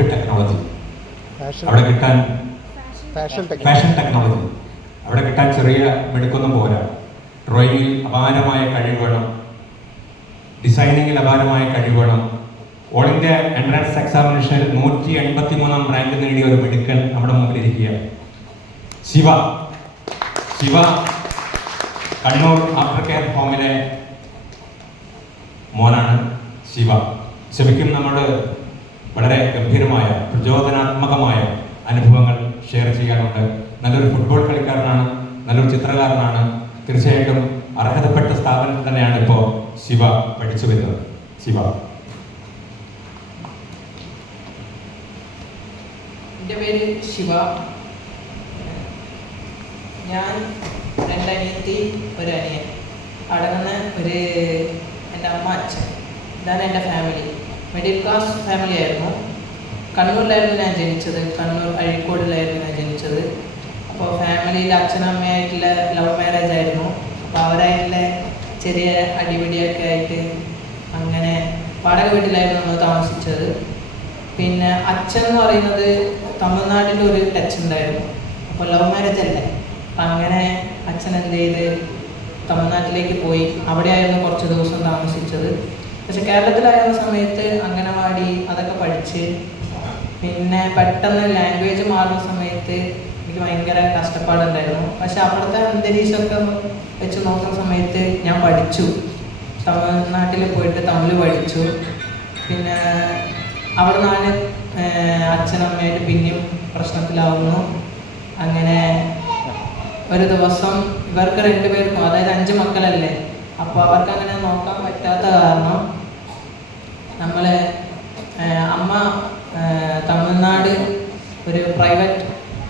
Food technology അവിടെ കിട്ടാൻ, fashion technology അവിടെ കിട്ടാൻ ചെറിയ മിടുക്കൊന്നും പോരാ. ഡ്രോയിങ്ങിൽ അപാരമായ കഴിവ് വേണം, ഡിസൈനിങ്ങിൽ അപാരമായ കഴിവ് വേണം. ഓൾ ഇന്ത്യ എൻട്രൻസ് എക്സാമിനേഷനിൽ 183 റാങ്ക് നേടിയ ഒരു മിടുക്കൻ നമ്മുടെ മുമ്പിലിരിക്കുക. ശിവ കണ്ണൂർ ആഫ്റ്റർ കെയർ ഹോമിലെ മോനാണ് ശിവയ്ക്കും നമ്മുടെ വളരെ ഗംഭീരമായ പ്രചോദനാത്മകമായ അനുഭവങ്ങൾ ഷെയർ ചെയ്യാനുണ്ട്. നല്ലൊരു ഫുട്ബോൾ കളിക്കാരനാണ്, നല്ലൊരു ചിത്രകാരനാണ്. തീർച്ചയായിട്ടും അർഹതപ്പെട്ട സ്ഥാപനത്തിൽ തന്നെയാണ് ഇപ്പോൾ ശിവ പഠിച്ചു വരുന്നത്. എൻ്റെ പേര് ശിവ. ഞാൻ 2 അനിയത്തി 1 അനിയൻ അടങ്ങുന്ന എൻ്റെ അമ്മ അച്ഛൻ, ഇതാണ് എൻ്റെ ഫാമിലി. മിഡിൽ ക്ലാസ് ഫാമിലി ആയിരുന്നു. കണ്ണൂരിലായിരുന്നു ഞാൻ ജനിച്ചത്, കണ്ണൂർ അഴീക്കോടിലായിരുന്നു ഞാൻ ജനിച്ചത്. അപ്പോൾ ഫാമിലിയിൽ അച്ഛനമ്മയായിട്ടുള്ള ലവ് മാരേജ് ആയിരുന്നു. അപ്പോൾ അവരായിട്ടുള്ള ചെറിയ അടിപിടിയൊക്കെ ആയിട്ട് അങ്ങനെ വാടക വീട്ടിലായിരുന്നു നമ്മൾ താമസിച്ചത്. പിന്നെ അച്ഛൻ എന്ന് പറയുന്നത് തമിഴ്നാട്ടിൽ ഒരു ടച്ച് ഉണ്ടായിരുന്നു. അപ്പോൾ ലവ് മാരേജ് അല്ലേ, അപ്പം അങ്ങനെ അച്ഛൻ എന്ത് ചെയ്ത് തമിഴ്നാട്ടിലേക്ക് പോയി. അവിടെയായിരുന്നു കുറച്ച് ദിവസം താമസിച്ചത്. പക്ഷെ കേരളത്തിലായിരുന്ന സമയത്ത് അംഗനവാടി അതൊക്കെ പഠിച്ച്, പിന്നെ പെട്ടെന്ന് ലാംഗ്വേജ് മാറുന്ന സമയത്ത് എനിക്ക് ഭയങ്കര കഷ്ടപ്പാടുണ്ടായിരുന്നു. പക്ഷെ അവിടുത്തെ അന്തരീക്ഷമൊക്കെ വെച്ച് നോക്കുന്ന സമയത്ത് ഞാൻ പഠിച്ചു. തമിഴ്നാട്ടിൽ പോയിട്ട് തമിഴ് പഠിച്ചു. പിന്നെ അവിടെ നിന്നാണ് അച്ഛനമ്മയായിട്ട് പിന്നെയും പ്രശ്നത്തിലാവുന്നു. അങ്ങനെ ഒരു ദിവസം ഇവർക്ക് 2 പേർക്കും, അതായത് 5 മക്കളല്ലേ, അപ്പോൾ അവർക്ക് അങ്ങനെ നോക്കാൻ പറ്റാത്ത കാരണം നമ്മളെ അമ്മ തമിഴ്നാട് ഒരു പ്രൈവറ്റ്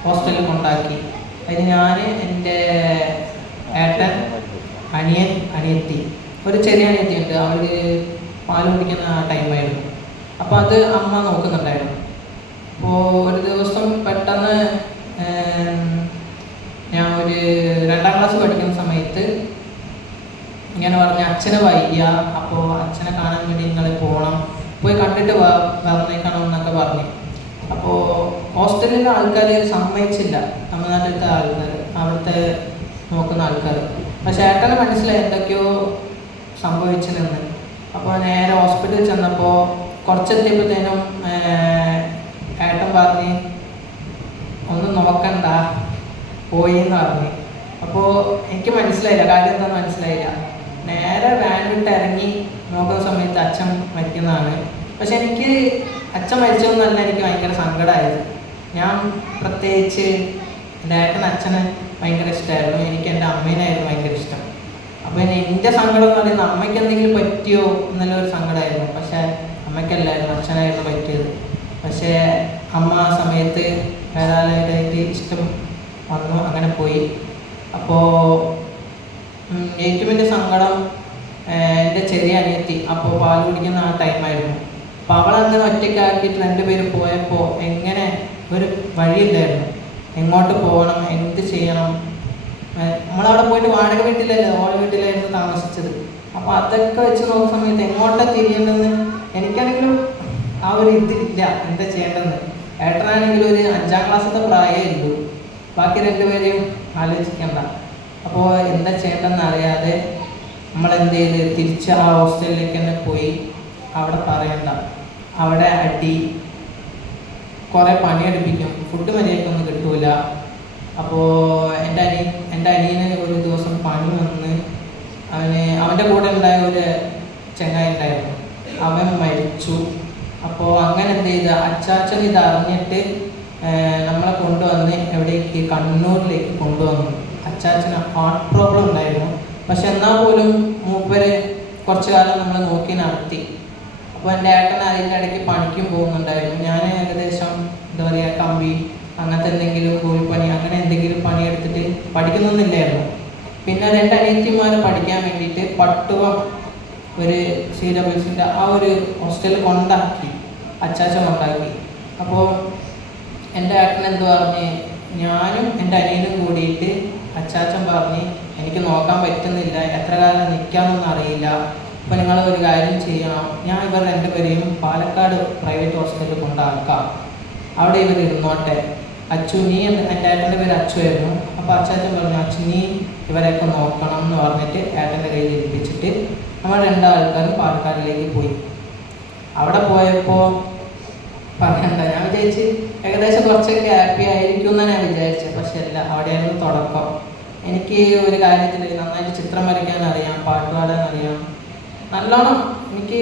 ഹോസ്റ്റലിൽ കൊണ്ടാക്കി. അതിന് ഞാൻ, എൻ്റെ ഏട്ടൻ, അനിയൻ, അനിയത്തി, ഒരു ചെറിയ അനിയത്തിയുണ്ട്. അവർ പാൽ കുടിക്കുന്ന ടൈമായിരുന്നു. അപ്പോൾ അത് അമ്മ നോക്കുന്നുണ്ടായിരുന്നു. അപ്പോൾ ഒരു ദിവസം പെട്ടെന്ന് ഞാൻ ഒരു 2ാം ക്ലാസ് പഠിക്കുന്ന സമയത്ത് ഇങ്ങനെ പറഞ്ഞ് അച്ഛന് വയ്യ, അപ്പോൾ അച്ഛനെ കാണാൻ വേണ്ടി നിങ്ങൾ പോകണം, പോയി കണ്ടിട്ട് വന്നേക്കണം എന്നൊക്കെ പറഞ്ഞു. അപ്പോൾ ഹോസ്റ്റലിലെ ആൾക്കാർ സമ്മതിച്ചില്ല, തമിഴ്നാട്ടിലത്തെ ആൾക്കാർ, അവിടുത്തെ നോക്കുന്ന ആൾക്കാർ. പക്ഷേ ഏട്ടന് മനസ്സിലായി എന്തൊക്കെയോ സംഭവിച്ചു നിന്ന്. അപ്പോൾ നേരെ ഹോസ്പിറ്റലിൽ ചെന്നപ്പോൾ കുറച്ചെത്തിയപ്പോഴത്തേനും ഏട്ടൻ പറഞ്ഞ് ഒന്നും നോക്കണ്ട, പോയി എന്ന് പറഞ്ഞു. അപ്പോൾ എനിക്ക് മനസ്സിലായില്ല, കാര്യം എന്താണെന്ന് മനസ്സിലായില്ല. നേരെ വാൻ വിട്ട് ഇറങ്ങി നോക്കുന്ന സമയത്ത് അച്ഛൻ മരിക്കുന്നതാണ്. പക്ഷെ എനിക്ക് അച്ഛൻ മരിച്ചതെന്നല്ല, എനിക്ക് ഭയങ്കര സങ്കടമായത്. ഞാൻ പ്രത്യേകിച്ച് എൻ്റെ ഏട്ടൻ അച്ഛനെ ഭയങ്കര ഇഷ്ടമായിരുന്നു, എനിക്ക് എൻ്റെ അമ്മേനായിരുന്നു ഭയങ്കര ഇഷ്ടം. അപ്പോൾ എൻ്റെ സങ്കടം എന്ന് പറയുന്നത് അമ്മയ്ക്ക് എന്തെങ്കിലും പറ്റിയോ എന്നുള്ളൊരു സങ്കടമായിരുന്നു. പക്ഷേ അമ്മയ്ക്കല്ലായിരുന്നു, അച്ഛനായിരുന്നു പറ്റിയത്. പക്ഷേ അമ്മ ആ സമയത്ത് വേറാളായിട്ട് ഇഷ്ടം വന്നു, അങ്ങനെ പോയി. അപ്പോൾ ഏറ്റവും വലിയ സങ്കടം എൻ്റെ ചെറിയ അനിയത്തി, അപ്പോൾ പാൽ കുടിക്കുന്ന ആ ടൈമായിരുന്നു. അപ്പോൾ അവളങ്ങനെ ഒറ്റയ്ക്കാക്കിയിട്ട് 2 പേര് പോയപ്പോൾ എങ്ങനെ ഒരു വഴിയില്ലായിരുന്നു, എങ്ങോട്ട് പോകണം, എന്ത് ചെയ്യണം. നമ്മളവിടെ പോയിട്ട് വാടക വീട്ടിലല്ലേ, ഓള വീട്ടിലായിരുന്നു താമസിച്ചത്. അപ്പോൾ അതൊക്കെ വെച്ച് നോക്കുന്ന സമയത്ത് എങ്ങോട്ടാണ് തിരിയേണ്ടതെന്ന് എനിക്കാണെങ്കിലും ആ ഒരു ഇതില്ല, എന്താ ചെയ്യേണ്ടതെന്ന്. ഏട്ടനാണെങ്കിലും ഒരു 5ാം ക്ലാസ്സിലത്തെ പ്രായമേ ഉള്ളൂ, ബാക്കി 2 പേരെയും ആലോചിക്കണ്ട. അപ്പോൾ എന്താ ചെയ്യേണ്ടതെന്ന് അറിയാതെ നമ്മളെന്ത് ചെയ്ത് തിരിച്ച് ആ ഹോസ്റ്റലിലേക്ക് തന്നെ പോയി. അവിടെ പറയണ്ട, അവിടെ അടി, കുറേ പണിയെടുപ്പിക്കും, ഫുഡ് മര്യാദയ്ക്കൊന്നും കിട്ടൂല. അപ്പോൾ എൻ്റെ അനിയന് ഒരു ദിവസം പണി വന്ന് അവൻ്റെ കൂടെ ഉണ്ടായ ഒരു ചങ്ങായി ഉണ്ടായിരുന്നു, അവൻ മരിച്ചു. അപ്പോൾ അങ്ങനെ എന്ത് ചെയ്ത് അച്ചാച്ചൻ ഇത് അറിഞ്ഞിട്ട് നമ്മളെ കൊണ്ടുവന്ന് എവിടേക്ക്, കണ്ണൂരിലേക്ക് കൊണ്ടുവന്നു. അച്ചാച്ചന് ഹാർട്ട് പ്രോബ്ലം ഉണ്ടായിരുന്നു. പക്ഷെ എന്നാൽ പോലും മൂപ്പര് കുറച്ചു കാലം നമ്മൾ നോക്കി നടത്തി. അപ്പോൾ എൻ്റെ ഏട്ടൻ അതിൻ്റെ ഇടയ്ക്ക് പണിക്കും പോകുന്നുണ്ടായിരുന്നു. ഞാൻ ഏകദേശം എന്താ പറയുക, കമ്പി അങ്ങനത്തെ എന്തെങ്കിലും കൂലിപ്പണി അങ്ങനെ എന്തെങ്കിലും പണിയെടുത്തിട്ട് പഠിക്കുന്നൊന്നുമില്ലായിരുന്നു. പിന്നെ 2 അനിയത്തിമാരെ പഠിക്കാൻ വേണ്ടിയിട്ട് പട്ടുവം ഒരു CWSൻ്റെ ആ ഒരു ഹോസ്റ്റലിൽ കൊണ്ടാക്കി, അച്ചാച്ചൻ കൊണ്ടാക്കി. അപ്പോൾ എൻ്റെ ഏട്ടൻ എന്ത് പറഞ്ഞ്, ഞാനും എൻ്റെ അനിയനും കൂടിയിട്ട് അച്ചാച്ചൻ പറഞ്ഞ് എനിക്ക് നോക്കാൻ പറ്റുന്നില്ല, എത്ര കാലം നിൽക്കാമെന്നൊന്നും അറിയില്ല, അപ്പോൾ നിങ്ങൾ ഒരു കാര്യം ചെയ്യണം, ഞാൻ ഇവർ രണ്ടുപേരെയും പാലക്കാട് പ്രൈവറ്റ് ഹോസ്പിറ്റലിൽ കൊണ്ടാക്കാം, അവിടെ ഇവർ ഇരുന്നോട്ടെ. അച്ചു നീ, എൻ്റെ ഏട്ടൻ്റെ പേര് അച്ചു ആയിരുന്നു. അപ്പോൾ അച്ചാച്ചൻ പറഞ്ഞു അച്ചു നീ ഇവരെയൊക്കെ നോക്കണം എന്ന് പറഞ്ഞിട്ട് ഏട്ടൻ്റെ കയ്യിൽ ഏൽപ്പിച്ചിട്ട് നമ്മൾ രണ്ടാൾക്കാരും പാലക്കാടിലേക്ക് പോയി. അവിടെ പോയപ്പോൾ പറയണ്ട, ഞാൻ വിചാരിച്ച് ഏകദേശം കുറച്ചൊക്കെ ഹാപ്പി ആയിരിക്കും എന്നാണ് ഞാൻ വിചാരിച്ചത്. പക്ഷെ അല്ല, അവിടെയായിരുന്നു തുടക്കം. എനിക്ക് ഒരു കാര്യത്തിൽ നന്നായിട്ട് ചിത്രം വരയ്ക്കാൻ അറിയാം, പാട്ട് പാടാൻ അറിയാം, നല്ലോണം. എനിക്ക്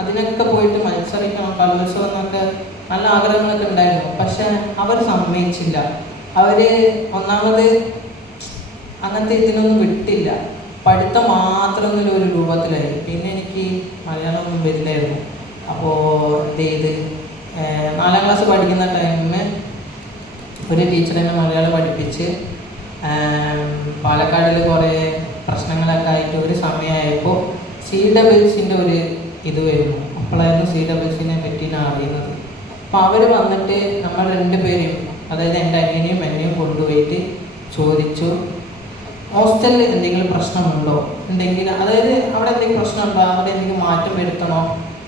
അതിനൊക്കെ പോയിട്ട് മത്സരിക്കണം, കലോത്സവം എന്നൊക്കെ നല്ല ആഗ്രഹങ്ങളൊക്കെ ഉണ്ടായിരുന്നു. പക്ഷെ അവർ സമ്മതിച്ചില്ല. അവർ ഒന്നാമത് അങ്ങനത്തെ ഇതിനൊന്നും വിട്ടില്ല. പഠിത്തം മാത്രം ഒരു രൂപത്തിലായി. പിന്നെ എനിക്ക് മലയാളമൊന്നും വരില്ലായിരുന്നു. അപ്പോൾ എന്ത് ചെയ്ത് 4ാം ക്ലാസ് പഠിക്കുന്ന ടൈമിൽ ഒരു ടീച്ചർ എന്നെ മലയാളം പഠിപ്പിച്ച് പാലക്കാടിൽ കുറേ പ്രശ്നങ്ങളൊക്കെ ആയിട്ട് ഒരു സമയമായപ്പോൾ CWSന്റെ ഒരു ഇത് വരുന്നു. അപ്പോഴായിരുന്നു CWSനെ പറ്റി ഞാൻ അറിയുന്നത്. അപ്പോൾ അവർ വന്നിട്ട് നമ്മൾ രണ്ടുപേരെയും, അതായത് എൻ്റെ അനിയനെയും എന്നെയും കൊണ്ടുപോയിട്ട് ചോദിച്ചു, ഹോസ്റ്റലിൽ എന്തെങ്കിലും പ്രശ്നമുണ്ടോ, എന്തെങ്കിലും അതായത് അവിടെ എന്തെങ്കിലും പ്രശ്നമുണ്ടോ, അവിടെ എന്തെങ്കിലും മാറ്റം വരുത്തണോ,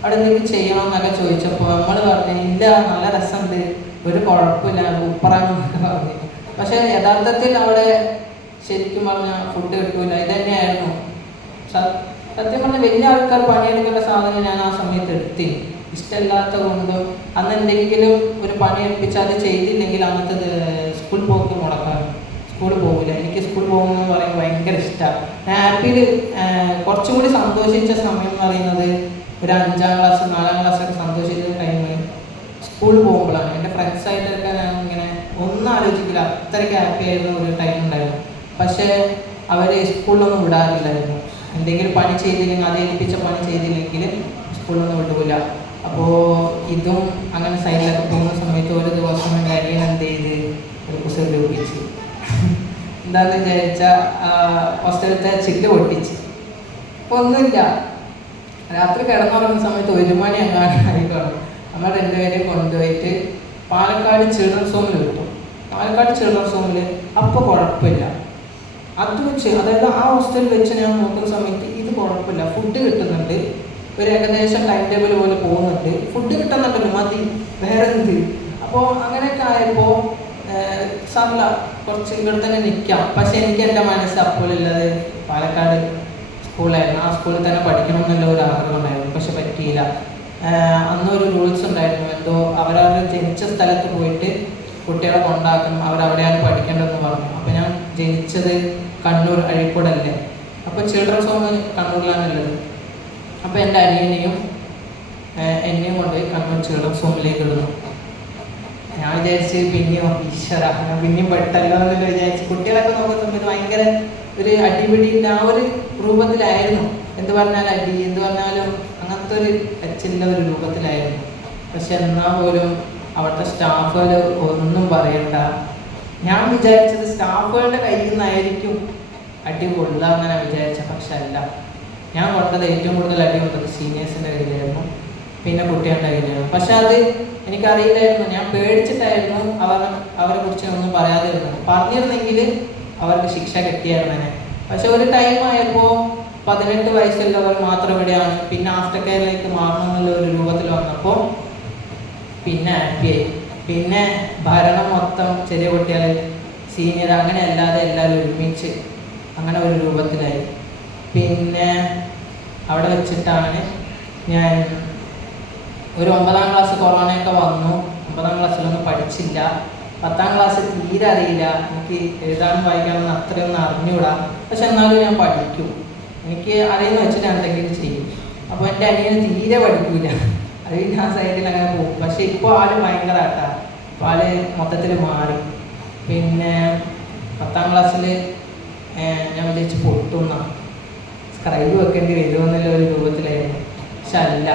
അവിടെ എന്തെങ്കിലും ചെയ്യണം എന്നൊക്കെ ചോദിച്ചപ്പോൾ നമ്മൾ പറഞ്ഞു ഇല്ല, നല്ല രസമുണ്ട്, ഒരു കുഴപ്പമില്ല, സൂപ്പറാണെന്നൊക്കെ പറഞ്ഞു. പക്ഷേ യഥാർത്ഥത്തിൽ അവിടെ ശരിക്കും പറഞ്ഞാൽ ഫുഡ് കിട്ടൂല. ഇതന്നെയായിരുന്നു സത്യം പറഞ്ഞാൽ. വലിയ ആൾക്കാർ പണിയെടുക്കേണ്ട സാധനം ഞാൻ ആ സമയത്ത് എടുത്തി. ഇഷ്ടമില്ലാത്ത കൊണ്ടും അന്ന് എന്തെങ്കിലും ഒരു പണി ഏൽപ്പിച്ച് അത് ചെയ്തില്ലെങ്കിൽ അന്നത്തെ സ്കൂൾ പോക്ക് മുടക്കാൻ, സ്കൂളിൽ പോകില്ല. എനിക്ക് സ്കൂളിൽ പോകുന്നതെന്ന് പറയുമ്പോൾ ഭയങ്കര ഇഷ്ടമാണ്. ഞാൻ ഹാപ്പിയിൽ കുറച്ചും കൂടി സന്തോഷിച്ച സമയം എന്ന് പറയുന്നത് ഒരു 5ാം ക്ലാസ് 4ാം ക്ലാസ്സൊക്കെ സന്തോഷിച്ച ടൈമിൽ സ്കൂളിൽ പോകുമ്പോഴാണ്. എൻ്റെ ഫ്രണ്ട്സായിട്ടൊക്കെ ഞാൻ ഇങ്ങനെ ഒന്നും ആലോചിക്കില്ല, അത്രയ്ക്ക് ഹാപ്പി ആയിരുന്ന ഒരു ടൈം ഉണ്ടായിരുന്നു. പക്ഷേ അവർ സ്കൂളിലൊന്നും വിടാറില്ലായിരുന്നു. എന്തെങ്കിലും പണി ചെയ്തില്ലെങ്കിൽ, അത് ഏൽപ്പിച്ച പണി ചെയ്തില്ലെങ്കിൽ സ്കൂളിലൊന്നും വിടില്ല. അപ്പോൾ ഇതും അങ്ങനെ സൈഡിലൊക്കെ പോകുന്ന സമയത്ത് ഒരു ദിവസം എൻ്റെ അനിയൻ എന്ത് ചെയ്ത് ഒരു കുസൃതി ഒപ്പിച്ച് എന്താണെന്ന് വിചാരിച്ചാൽ ഹോസ്റ്റലത്തെ ചില്ല് പൊട്ടിച്ച്. അപ്പോൾ ഒന്നുമില്ല, രാത്രി കിടന്നുറങ്ങുന്ന സമയത്ത് 1 മണി ആയിക്കാണ്. നമ്മൾ രണ്ടുപേരെയും കൊണ്ടുപോയിട്ട് പാലക്കാട് ചിൽഡ്രൻസ് ഹോമിൽ കിട്ടും. പാലക്കാട് ചിൽഡ്രൻസ് ഹോമിൽ അപ്പോൾ കുഴപ്പമില്ല, അത് വെച്ച് അതായത് ആ ഹോസ്റ്റലിൽ വെച്ച് ഞാൻ നോക്കുന്ന സമയത്ത് ഇത് കുഴപ്പമില്ല, ഫുഡ് കിട്ടുന്നുണ്ട്, ഒരു ഏകദേശം ടൈം ടേബിൾ പോലെ പോകുന്നുണ്ട്, ഫുഡ് കിട്ടുന്നുണ്ടല്ലോ, മതി, വേറെ എന്ത്. അപ്പോൾ അങ്ങനെയൊക്കെ ആയപ്പോൾ സാറില്ല കുറച്ച് ഇവിടെ തന്നെ നിൽക്കാം. പക്ഷേ എനിക്ക് എൻ്റെ മനസ്സ് അപ്പോഴുള്ളത് പാലക്കാട് സ്കൂളായിരുന്നു. ആ സ്കൂളിൽ തന്നെ പഠിക്കണം എന്നുള്ള ഒരു ആഗ്രഹം ഉണ്ടായിരുന്നു. പക്ഷെ പറ്റിയില്ല. അന്നൊരു റൂൾസ് ഉണ്ടായിരുന്നു, എന്തോ അവരവർ ജനിച്ച സ്ഥലത്ത് പോയിട്ട് കുട്ടികളെ കൊണ്ടാക്കണം, അവരവിടെയാണ് പഠിക്കേണ്ടതെന്ന് പറഞ്ഞു. അപ്പോൾ ഞാൻ ജനിച്ചത് കണ്ണൂർ അഴീക്കോടല്ലേ, അപ്പോൾ ചിൽഡ്രൻസ് ഹോം കണ്ണൂരിലാണുള്ളത്. അപ്പോൾ എൻ്റെ അനിയനെയും എന്നെയും കൊണ്ടുപോയി കണ്ണൂർ ചിൽഡ്രൻസ് ഹോമിലേക്ക് ഇടുന്നു. ഞാൻ വിചാരിച്ച് പിന്നെയോ ഈശ്വര ഞാൻ പിന്നെയും പെട്ടല്ലോ എന്നൊക്കെ വിചാരിച്ച്. കുട്ടികളൊക്കെ നോക്കുന്ന സമയത്ത് ഭയങ്കര ഒരു അടിപിടിൻ്റെ ആ ഒരു രൂപത്തിലായിരുന്നു. എന്ത് പറഞ്ഞാലും അടി, എന്ത് പറഞ്ഞാലും അങ്ങനത്തെ ഒരു ടച്ചിൻ്റെ ഒരു രൂപത്തിലായിരുന്നു. പക്ഷെ എന്നാൽ പോലും അവിടുത്തെ സ്റ്റാഫുകൾ ഒന്നും പറയണ്ട. ഞാൻ വിചാരിച്ചത് സ്റ്റാഫുകളുടെ കയ്യിൽ നിന്നായിരിക്കും അടി കൊള്ളുക അങ്ങനെ വിചാരിച്ച. പക്ഷെ അല്ല, ഞാൻ കൊണ്ടത് ഏറ്റവും കൂടുതൽ അടി കൊണ്ടത് സീനിയേഴ്സിൻ്റെ കയ്യിലായിരുന്നു, പിന്നെ കുട്ടികളുടെ കയ്യിലായിരുന്നു. പക്ഷെ അത് എനിക്കറിയില്ലായിരുന്നു, ഞാൻ പേടിച്ചിട്ടായിരുന്നു അവരെ കുറിച്ച് ഒന്നും പറയാതിരുന്നത്. പറഞ്ഞിരുന്നെങ്കിൽ അവർക്ക് ശിക്ഷ കിട്ടിയായിരുന്നേ. പക്ഷെ ഒരു ടൈം ആയപ്പോൾ 18 വയസ്സുള്ളവർ മാത്രം ഇവിടെയാണ്, പിന്നെ ആഫ്റ്റർ കെയറിലേക്ക് മാറണം എന്നുള്ള ഒരു രൂപത്തിൽ വന്നപ്പോൾ പിന്നെ ഹാപ്പിയായി. പിന്നെ ഭരണം മൊത്തം ചെറിയ കുട്ടികൾ, സീനിയർ, അങ്ങനെ അല്ലാതെ എല്ലാവരും ഒരുമിച്ച് അങ്ങനെ ഒരു രൂപത്തിലായി. പിന്നെ അവിടെ വെച്ചിട്ടാണ് ഞാൻ ഒരു 9ാം ക്ലാസ് കൊറോണയൊക്കെ വന്നു. 9ാം ക്ലാസ്സിലൊന്നും പഠിച്ചില്ല. 10ാം ക്ലാസ് തീരെ അറിയില്ല, എനിക്ക് എഴുതാനും വായിക്കാനൊന്നും അത്രയൊന്നും അറിഞ്ഞുകൂടാ. പക്ഷെ എന്നാലും ഞാൻ പഠിക്കും, എനിക്ക് അറിയുന്ന വെച്ചിട്ട് ഞാൻ എന്തെങ്കിലും ചെയ്യും. അപ്പോൾ എൻ്റെ അനിയന് തീരെ പഠിക്കില്ല, അത് ഞാൻ സൈഡിൽ അങ്ങനെ പോകും. പക്ഷെ ഇപ്പോൾ ആള് ഭയങ്കര ആട്ടാ, അപ്പോൾ ആള് മൊത്തത്തിൽ മാറി. പിന്നെ 10ാം ക്ലാസ്സിൽ ഞാൻ വിചാരിച്ച് പൊട്ടുന്ന സ്ക്രൈബ് വെക്കേണ്ടി വരുമെന്നുള്ള ഒരു രൂപത്തിലായിരുന്നു. പക്ഷെ അല്ല,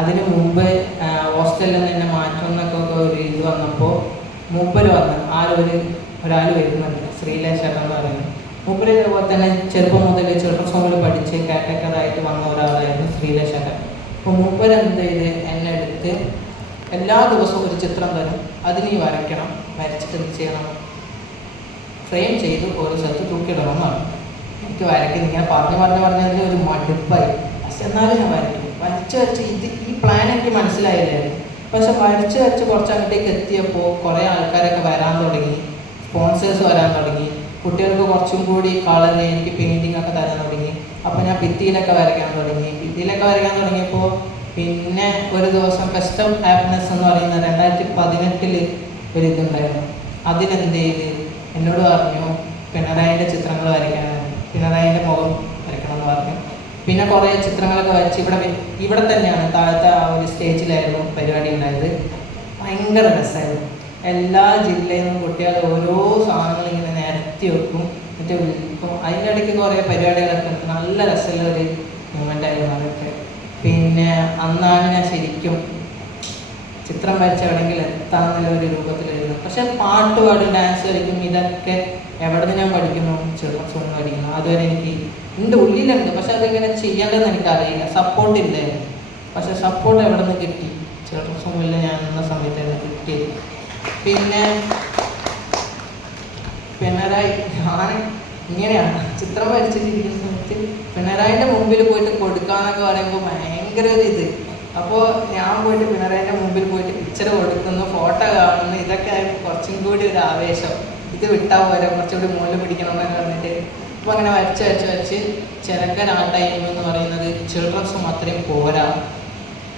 അതിന് മുമ്പ് ഹോസ്റ്റലിൽ നിന്ന് എന്നെ മാറ്റുമെന്നൊക്കെ ഒരു ഇത് വന്നപ്പോൾ മൂപ്പര് വന്ന് ഒരാൾ വരുന്നുണ്ട്, ശ്രീലേഷേട്ടൻ എന്ന് പറയുന്നത്. മൂപ്പര് ഇതേപോലെ തന്നെ ചെറുപ്പം മുതൽ ചിൽഡ്രൻസ് ഹോമിൽ പഠിച്ച് കാറ്റഗറായിട്ട് വന്ന ഒരാളായിരുന്നു ശ്രീലേഷേട്ടൻ. അപ്പോൾ മൂപ്പര് എന്ത് ചെയ്ത് എന്നെ എടുത്ത് എല്ലാ ദിവസവും ഒരു ചിത്രം തരും, അത് നീ വരയ്ക്കണം, വരച്ചിട്ട് എന്ത് ചെയ്യണം, ഫ്രെയിം ചെയ്ത് ഓരോ സ്ഥലത്ത് തൂക്കിയിടണം എന്ന് പറഞ്ഞു. എനിക്ക് വരയ്ക്കുന്നത് ഇങ്ങനെ പറഞ്ഞതിൽ ഒരു മടുപ്പായി. എന്നാലും ഞാൻ വരയ്ക്കും. വരച്ച് ഈ പ്ലാൻ എനിക്ക് മനസ്സിലായില്ലായിരുന്നു. പക്ഷെ വരച്ച് കുറച്ച് അങ്ങോട്ടേക്ക് എത്തിയപ്പോൾ കുറേ ആൾക്കാരൊക്കെ വരാൻ തുടങ്ങി, സ്പോൺസേഴ്സ് വരാൻ തുടങ്ങി, കുട്ടികൾക്ക് കുറച്ചും കൂടി കളർ എനിക്ക് പെയിൻറ്റിങ് ഒക്കെ തരാൻ തുടങ്ങി. അപ്പോൾ ഞാൻ ഭിത്തിയിലൊക്കെ വരയ്ക്കാൻ തുടങ്ങിയപ്പോൾ പിന്നെ ഒരു ദിവസം ഫെസ്റ്റ് ഓഫ് ഹാപ്പിനെസ് എന്ന് പറയുന്ന 2018 ഒരു ഇതുണ്ടായിരുന്നു. അതിനെന്ത് ചെയ്ത് എന്നോട് പറഞ്ഞു പിണറായിൻ്റെ ചിത്രങ്ങൾ വരയ്ക്കാനാണ്, പിണറായിൻ്റെ മുഖം വരയ്ക്കണമെന്ന് പറഞ്ഞു. പിന്നെ കുറേ ചിത്രങ്ങളൊക്കെ വരച്ച് ഇവിടെ തന്നെയാണ് താഴത്തെ ആ ഒരു സ്റ്റേജിലായിരുന്നു പരിപാടി ഉണ്ടായത്. ഭയങ്കര രസമായിരുന്നു. എല്ലാ ജില്ലയിൽ നിന്നും കുട്ടികൾ ഓരോ സാധനങ്ങൾ ഇങ്ങനെ നിരത്തി വെക്കും, എന്നിട്ട് വിൽക്കും. അതിൻ്റെ ഇടയ്ക്ക് കുറേ പരിപാടികളൊക്കെ ഉണ്ട്. നല്ല രസമുള്ള ഒരു മൂമെൻ്റ് ആയിരുന്നു അതൊക്കെ. പിന്നെ അന്നാണ് ഞാൻ ശരിക്കും ചിത്രം വരച്ച് എവിടെയെങ്കിൽ എത്താന്നുള്ള ഒരു രൂപത്തിലായിരുന്നു. പക്ഷെ പാട്ട് പാടും, ഡാൻസ് കളിക്കും, ഇതൊക്കെ എവിടെ നിന്ന് ഞാൻ പഠിക്കുന്നു? ചെറുപ്പം സോങ് പഠിക്കുന്നു. അതുവരെ എനിക്ക് എൻ്റെ ഉള്ളിലുണ്ട്, പക്ഷെ അതെങ്ങനെ ചെയ്യേണ്ടതെന്ന് എനിക്കറിയില്ല. സപ്പോർട്ടില്ലായിരുന്നു. പക്ഷെ സപ്പോർട്ട് എവിടെ നിന്ന് കിട്ടി? ചെറുപ്പം സോങ്ങിൽ ഞാൻ നിന്ന സമയത്തായിരുന്നു കിട്ടിയത്. പിന്നെ പിണറായി, ഞാൻ ഇങ്ങനെയാണ് ചിത്രം വരച്ചിരിക്കുന്ന സമയത്ത് പിണറായിൻ്റെ മുമ്പിൽ പോയിട്ട് കൊടുക്കാന്നൊക്കെ പറയുമ്പോൾ ഭയങ്കര ഒരു ഇത്. അപ്പോൾ ഞാൻ പോയിട്ട് പിണറായിൻ്റെ മുമ്പിൽ പോയിട്ട് പിക്ചർ കൊടുക്കുന്നു, ഫോട്ടോ കാണുന്നു, ഇതൊക്കെ കുറച്ചും കൂടി ഒരു ആവേശം. ഇത് വിട്ടാൽ പോലെ കുറച്ചുകൂടി മുകളിൽ പിടിക്കണമെന്ന് പറഞ്ഞിട്ട് അപ്പോൾ അങ്ങനെ വരച്ച് ചിലക്കൻ ആ ടൈം എന്ന് പറയുന്നത് ചിൽഡ്രൻസും അത്രയും പോരാ,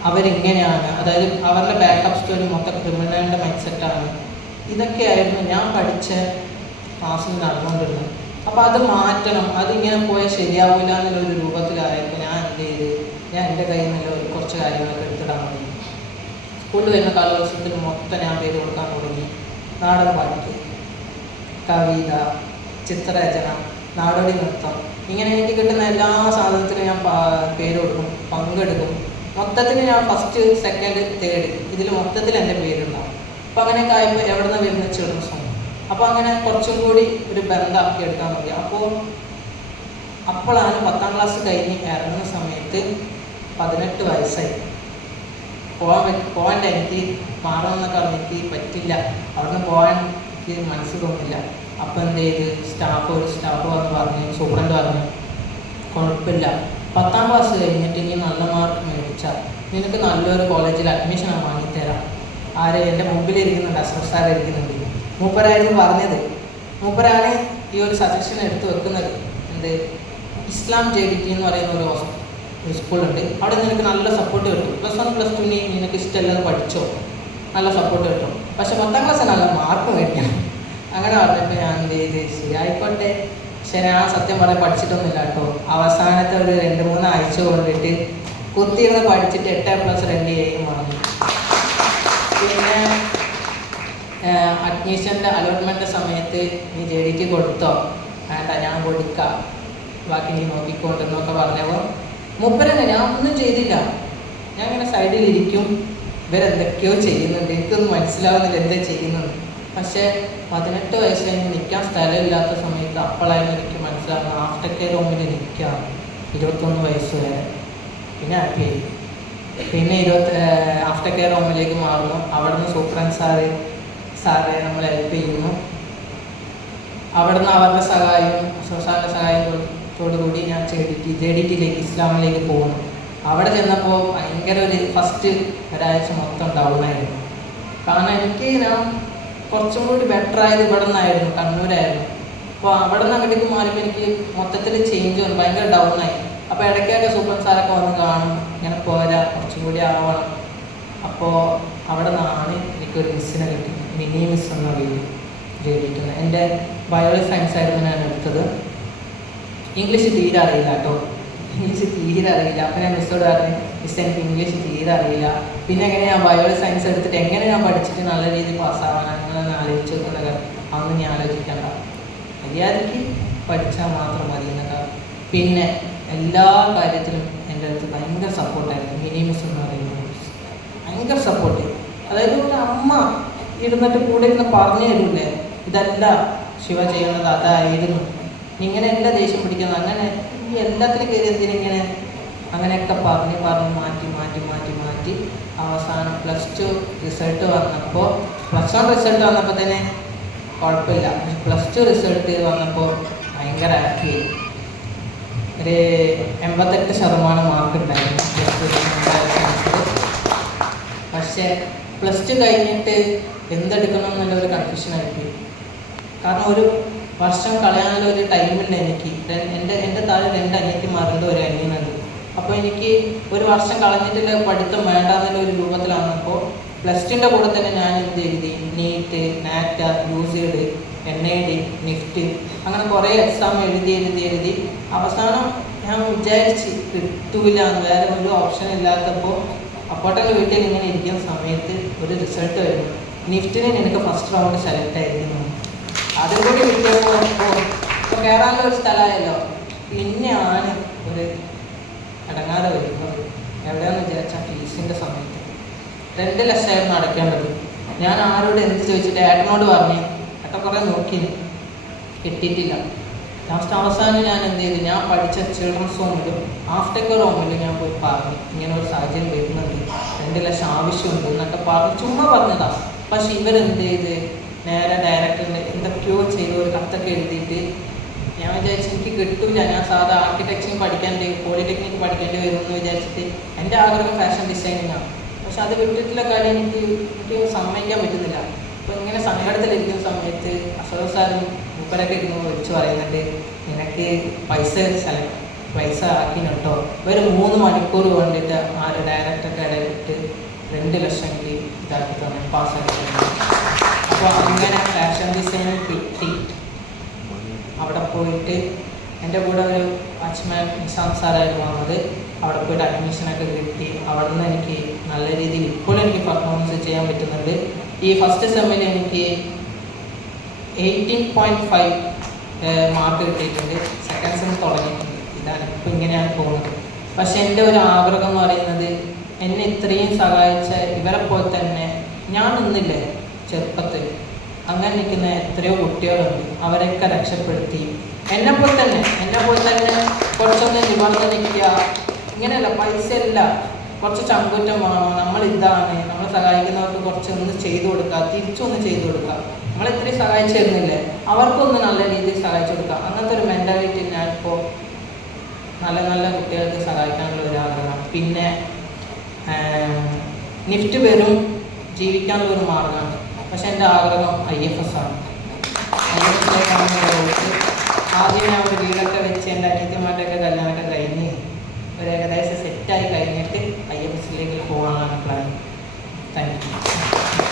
അവരിങ്ങനെയാണ്, അതായത് അവരുടെ ബാക്കപ്പ് സ്റ്റോറി മൊത്തം ക്രിമിനലിൻ്റെ മൈൻഡ് സെറ്റാണ്. ഇതൊക്കെയായിരുന്നു ഞാൻ പഠിച്ച ക്ലാസ്സിൽ നടന്നുകൊണ്ടിരുന്നത്. അപ്പോൾ അത് മാറ്റണം, അതിങ്ങനെ പോയാൽ ശരിയാവില്ല എന്നുള്ളൊരു രൂപത്തിലായപ്പോൾ ഞാൻ എന്ത് ചെയ്ത്, ഞാൻ എൻ്റെ കയ്യിൽ നിന്നുള്ള കുറച്ച് കാര്യങ്ങളൊക്കെ എടുത്തിടാൻ തുടങ്ങി. സ്കൂളിൽ വരുന്ന കലോത്സവത്തിൽ മൊത്തം ഞാൻ പേര് കൊടുക്കാൻ തുടങ്ങി. നാടൻ പാട്ട്, കവിത, ചിത്രരചന, നാടോടി നൃത്തം, ഇങ്ങനെ എനിക്ക് കിട്ടുന്ന എല്ലാ സാധനത്തിലും ഞാൻ പേര് കൊടുക്കും, പങ്കെടുക്കും. മൊത്തത്തിൽ ഞാൻ ഫസ്റ്റ്, സെക്കൻഡ്, തേർഡ് ഇതിൽ മൊത്തത്തിൽ എൻ്റെ പേരുണ്ടാവും. അപ്പോൾ അങ്ങനെയൊക്കെ ആയപ്പോൾ എവിടെ നിന്ന് വരുന്ന ചിൽഡ്രൻസ്. അപ്പോൾ അങ്ങനെ കുറച്ചും കൂടി ഒരു ബന്ധമാക്കി എടുക്കാൻ മതി. അപ്പോഴാണ് 10ാം ക്ലാസ് കഴിഞ്ഞ് ഇറങ്ങുന്ന സമയത്ത് 18 വയസ്സായി. പോകാൻ എനിക്ക് മാറണമെന്നൊക്കെ പറഞ്ഞ് എനിക്ക് പറ്റില്ല, അവിടുന്ന് പോകാൻ എനിക്ക് മനസ്സ് തോന്നില്ല. അപ്പോൾ എന്ത് ചെയ്ത് ഒരു സ്റ്റാഫ് വന്ന് പറഞ്ഞു, സൂപ്രണ്ട് പറഞ്ഞു, കുഴപ്പമില്ല, 10ാം ക്ലാസ് കഴിഞ്ഞിട്ട് ഇനി നല്ല മാർക്ക് മേടിച്ചാൽ നിനക്ക് നല്ലൊരു കോളേജിൽ അഡ്മിഷൻ വാങ്ങിത്തരാം. എൻ്റെ മുമ്പിലിരിക്കുന്നുണ്ട്, അഷ്റഫ് സാർ ഇരിക്കുന്നുണ്ട്. മൂപ്പരായിരുന്നു പറഞ്ഞത്. മൂപ്പരാണ് ഈ ഒരു സജഷൻ എടുത്ത് വെക്കുന്നത്. എന്ത്, ഇസ്ലാം JDT എന്ന് പറയുന്ന ഒരു സ്കൂളുണ്ട്, അവിടെ നിനക്ക് നല്ല സപ്പോർട്ട് കിട്ടും. +1 +2 നിനക്ക് ഇഷ്ടമല്ലാതെ പഠിച്ചോ, നല്ല സപ്പോർട്ട് കിട്ടും. പക്ഷെ 10ാം ക്ലാസ് നല്ല മാർക്ക് മേടിക്കണം. അങ്ങനെ പറഞ്ഞപ്പോൾ ഞാൻ എന്ത് ചെയ്ത്, ശരിയായിക്കോട്ടെ. പക്ഷെ ഞാൻ സത്യം പറഞ്ഞാൽ പഠിച്ചിട്ടൊന്നുമില്ല കേട്ടോ. അവസാനത്തെ ഒരു 2-3 ആഴ്ച കൊണ്ടിട്ട് കുത്തിയിരുന്ന് പഠിച്ചിട്ട് 8+ 2 Aയും വാങ്ങി. പിന്നെ അഡ്മിഷൻ്റെ അലോട്ട്മെൻറ്റ് സമയത്ത് നീ JDT കൊടുത്തോ? വേണ്ട, ഞാൻ കൊടുക്കാം, ബാക്കി നീ നോക്കിക്കൊണ്ടെന്നൊക്കെ പറഞ്ഞപ്പോൾ മൂപ്പരന്നെ, ഞാൻ ഒന്നും ചെയ്തില്ല. ഞാൻ ഇങ്ങനെ സൈഡിലിരിക്കും, ഇവരെന്തൊക്കെയോ ചെയ്യുന്നുണ്ട്, എനിക്കൊന്നും മനസ്സിലാവുന്നില്ല എന്താ ചെയ്യുന്നത്. പക്ഷേ 18 വയസ്സ് കഴിഞ്ഞ് നിൽക്കാൻ സ്ഥലമില്ലാത്ത സമയത്ത് അപ്പോഴായിരുന്നു എനിക്ക് മനസ്സിലാവുന്നത് ആഫ്റ്റർ കെയർ ഹോമിൽ നിൽക്കാം 21 വയസ്സ് വരെ. പിന്നെ ഹാപ്പിയായി. പിന്നെ ആഫ്റ്റർ കെയർ ഹോമിലേക്ക് മാറുന്നു. അവിടെ നിന്ന് സൂപ്രണ്ട് സാറെ നമ്മളെ ഹെൽപ്പ് ചെയ്യുന്നു. അവിടെ നിന്ന് അവരുടെ സഹായവും സാറിൻ്റെ സഹായത്തോടുകൂടി ഞാൻ JDTയിലേക്ക് ഇസ്ലാമിലേക്ക് പോകുന്നു. അവിടെ ചെന്നപ്പോൾ ഭയങ്കര ഒരു ഫസ്റ്റ് ഒരാഴ്ച മൊത്തം ഡൗണായിരുന്നു. കാരണം എനിക്ക് ഞാൻ കുറച്ചും കൂടി ബെറ്റർ ആയത് ഇവിടെ നിന്നായിരുന്നു, കണ്ണൂരായിരുന്നു. അപ്പോൾ അവിടെ നിന്ന് അങ്ങോട്ടേക്ക് മാറിയപ്പോൾ എനിക്ക് മൊത്തത്തിൽ ചേഞ്ച് വന്നു, ഭയങ്കര ഡൗണായി. അപ്പോൾ ഇടയ്ക്കൊക്കെ സൂപ്രണ്ട് സാറൊക്കെ വന്ന് കാണും, ഇങ്ങനെ പോരാ, കുറച്ചും കൂടി ആവണം. അപ്പോൾ അവിടെ നിന്നാണ് എനിക്കൊരു മിസ്സിനെ കിട്ടി, മിനി മിസ് എന്ന പേര് JDT. എൻ്റെ ബയോളജി സയൻസ് ആയിരുന്നു ഞാൻ എടുത്തത്. ഇംഗ്ലീഷ് തീരെ അറിയില്ല കേട്ടോ, ഇംഗ്ലീഷ് തീരെ അറിയില്ല. അപ്പോൾ ഞാൻ മിസ്സോട് പറഞ്ഞു, മിസ് എനിക്ക് ഇംഗ്ലീഷ് തീരെ അറിയില്ല, പിന്നെ എങ്ങനെ ഞാൻ ബയോളജി സയൻസ് എടുത്തിട്ട് എങ്ങനെ ഞാൻ പഠിച്ചിട്ട് നല്ല രീതിയിൽ പാസ്സാവാൻ, അങ്ങനെയൊന്ന് ആലോചിച്ചു എന്നൊക്കെ. അതൊന്നും ഞാൻ ആലോചിക്കണ്ട, മര്യാദയ്ക്ക് പഠിച്ചാൽ മാത്രം മതി എന്നൊക്കെ. പിന്നെ എല്ലാ കാര്യത്തിലും എൻ്റെ അടുത്ത് ഭയങ്കര സപ്പോർട്ടായിരുന്നു. മിനി മിസ് എന്ന് പറയുന്നത് ഭയങ്കര സപ്പോർട്ട്. അതായത് ഒരു അമ്മ ഇരുന്നിട്ട് കൂടെ ഇരുന്ന് പറഞ്ഞു തരൂലേ, ഇതല്ല ശിവ ചെയ്യുന്നത്, അതായിരുന്നു, ഇങ്ങനെയല്ല ദേഷ്യം പിടിക്കുന്നത്, അങ്ങനെ ഈ എല്ലാത്തിനും കയറി എന്തിനിങ്ങനെ, അങ്ങനെയൊക്കെ പറഞ്ഞ് മാറ്റി അവസാനം +2 റിസൾട്ട് വന്നപ്പോൾ, +1 റിസൾട്ട് വന്നപ്പോൾ തന്നെ കുഴപ്പമില്ല, +2 റിസൾട്ട് വന്നപ്പോൾ ഭയങ്കര ഹാപ്പിയായി. ഒരു 88% മാർക്ക് ഉണ്ടായിരുന്നു പക്ഷേ +2 കഴിഞ്ഞിട്ട് എന്തെടുക്കണം എന്നുള്ളൊരു കൺഫ്യൂഷനായിപ്പോയി. കാരണം ഒരു വർഷം കളയാനുള്ള ഒരു ടൈമില്ല എനിക്ക്. എൻ്റെ താഴെ 2 അനിയത്തിമാരുണ്ട്, ഒരു അനിയനുണ്ട്. അപ്പോൾ എനിക്ക് ഒരു വർഷം കളഞ്ഞിട്ടുള്ള പഠിത്തം വേണ്ട എന്നുള്ള ഒരു രൂപത്തിലാണപ്പോൾ +2ൻ്റെ കൂടെ തന്നെ ഞാൻ എന്ത് എഴുതി, നീറ്റ്, നാറ്റ, UCED, NID, നിഫ്റ്റ്, അങ്ങനെ കുറേ എക്സാം എഴുതി അവസാനം ഞാൻ വിചാരിച്ച് കിട്ടൂല, വേറെ ഒരു ഓപ്ഷൻ ഇല്ലാത്തപ്പോൾ അപ്പോട്ടൊക്കെ വീട്ടിൽ ഇങ്ങനെ ഇരിക്കുന്ന സമയത്ത് ഒരു റിസൾട്ട് വരുന്നു. നിഫ്റ്റിന് എനിക്ക് ഫസ്റ്റ് റൗണ്ട് സെലക്ട് ആയിരുന്നു. അതും കൂടി കിട്ടിയപ്പോൾ ഇപ്പോൾ കയറാനുള്ള ഒരു സ്ഥലമായല്ലോ. പിന്നെയാണ് ഒരു അടങ്ങാതെ വരുന്നത്. എവിടെയാണെന്ന് വിചാരിച്ചാൽ ഫീസിൻ്റെ സമയത്ത് 2 ലക്ഷമായിരുന്നു അടയ്ക്കേണ്ടത്. ഞാൻ ആരോട് എന്ത് ചോദിച്ചിട്ട് ഏട്ടനോട് പറഞ്ഞു. ഏട്ടൻ കുറേ നോക്കി, കിട്ടിയിട്ടില്ല. ലാസ്റ്റ് അവസാനം ഞാൻ എന്ത് ചെയ്തു, ഞാൻ പഠിച്ച ചിൽഡ്രൻസ് ഹോമിലും ആഫ്റ്റർ കെയർ ഹോമിലും ഞാൻ പോയി പറഞ്ഞു ഇങ്ങനെ ഒരു സാഹചര്യം വരുന്നുണ്ട്, 2 ലക്ഷം ആവശ്യമുണ്ട് എന്നൊക്കെ പറഞ്ഞു. ചുമ്മാ പറഞ്ഞതാണ്. പക്ഷെ ഇവരെന്ത് ചെയ്ത് നേരെ ഡയറക്ടറിന് എന്തൊക്കെയോ ചെയ്ത് ഒരു കത്തൊക്കെ എഴുതിയിട്ട് ഞാൻ വിചാരിച്ചു എനിക്ക് കിട്ടില്ല, ഞാൻ സാധാ ആർക്കിടെക്ചറിങ് പഠിക്കേണ്ടി പോളിടെക്നിക്ക് പഠിക്കേണ്ടി വരും എന്ന് വിചാരിച്ചിട്ട് എൻ്റെ ആഗ്രഹം ഫാഷൻ ഡിസൈനിങ്ങാണ്. പക്ഷെ അത് വിട്ടിട്ടുള്ള കാര്യം എനിക്ക് സമ്മതിക്കാൻ പറ്റുന്നില്ല. അപ്പോൾ ഇങ്ങനെ സങ്കടത്തിലിരിക്കുന്ന സമയത്ത് അസോദ് സാറും മൂപ്പരൊക്കെ ഇരുന്ന് വിളിച്ച് പറയുന്നുണ്ട്, നിനക്ക് പൈസ ആക്കിനുട്ടോ, ഒരു 3 മണിക്കൂർ കൊണ്ടിട്ട് ആ ഒരു ഡയറക്ടർക്ക് ഇടയിലിട്ട് 2 ലക്ഷം ഇതാക്കി തന്നെ പാസ്സാക്കി. അപ്പോൾ അങ്ങനെ ഫാഷൻ ഡിസൈനിങ് കിട്ടി. അവിടെ പോയിട്ട് എൻ്റെ കൂടെ ഒരു വാച്ച്മാൻ നിസാം സാറായിരുന്നു വന്നത്. അവിടെ പോയിട്ട് അഡ്മിഷനൊക്കെ കിട്ടി. അവിടെ നിന്ന് എനിക്ക് നല്ല രീതിയിൽ ഇപ്പോഴും എനിക്ക് പെർഫോമൻസ് ചെയ്യാൻ പറ്റുന്നുണ്ട്. ഈ ഫസ്റ്റ് സെമ്മിൽ എനിക്ക് 18.5 മാർക്ക് കിട്ടിയിട്ടുണ്ട്. സെക്കൻഡ് സെം തുടങ്ങിയിട്ടുണ്ട്. ഇതാണ് ഇപ്പോൾ ഇങ്ങനെയാണ് പോകുന്നത്. പക്ഷെ എൻ്റെ ഒരു ആഗ്രഹം എന്ന് പറയുന്നത്, എന്നെ ഇത്രയും സഹായിച്ച ഇവരെ പോലെ തന്നെ ഞാൻ നിന്നില്ലേ ചെറുപ്പത്തിൽ, അങ്ങനെ നിൽക്കുന്ന എത്രയോ കുട്ടികളുണ്ട്. അവരെയൊക്കെ രക്ഷപ്പെടുത്തി എന്നെപ്പോലെ തന്നെ കുറച്ചൊന്ന് നിവർന്ന് നിൽക്കുക. ഇങ്ങനെയല്ല, പൈസ അല്ല, കുറച്ച് ചങ്കൂറ്റം വേണം. നമ്മളിതാണ്, നമ്മൾ സഹായിക്കുന്നവർക്ക് കുറച്ചൊന്ന് ചെയ്തു കൊടുക്കുക, തിരിച്ചൊന്ന് ചെയ്തു കൊടുക്കുക. നമ്മളിത്രയും സഹായിച്ചു തരുന്നില്ലേ, അവർക്കൊന്ന് നല്ല രീതിയിൽ സഹായിച്ചു കൊടുക്കുക. അങ്ങനത്തെ ഒരു മെൻറ്റാലിറ്റി ഞാനിപ്പോൾ നല്ല കുട്ടികൾക്ക് സഹായിക്കാനുള്ള ഒരു ആഗ്രഹം. പിന്നെ നിഫ്റ്റ് വെറും ജീവിക്കാനുള്ള ഒരു മാർഗ്ഗമാണ്. പക്ഷെ എൻ്റെ ആഗ്രഹം IFS ആണ്.